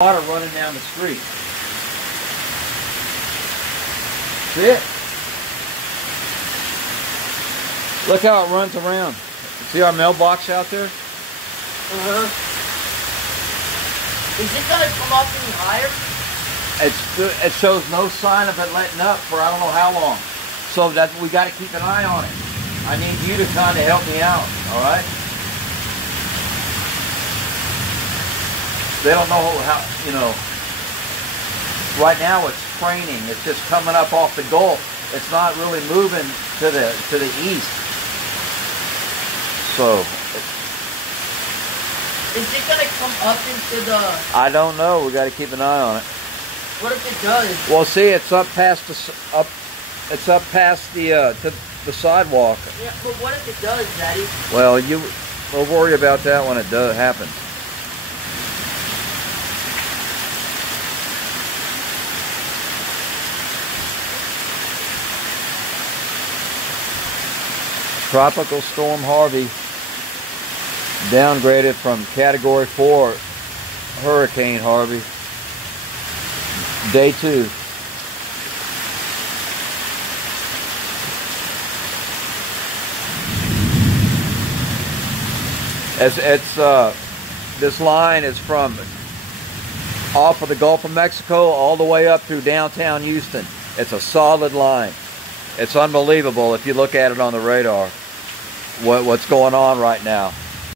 Water running down the street. See it? Look how it runs around. See our mailbox out there? Is it gonna come up any higher? It shows no sign of it letting up for I don't know how long. So that's we got to keep an eye on it. I need you to kind of help me out. All right? They don't know how, you know. Right now it's training. It's just coming up off the Gulf. It's not really moving to the east. So. Is it gonna come up into the? I don't know. We got to keep an eye on it. What if it does? Well, see, it's up past the It's up past the to the sidewalk. Yeah, but what if it does, Daddy? Well, we'll worry about that when it does happen. Tropical Storm Harvey downgraded from Category 4 Hurricane Harvey. Day 2. This line is from off of the Gulf of Mexico all the way up through downtown Houston. It's a solid line. It's unbelievable if you look at it on the radar, what's going on right now.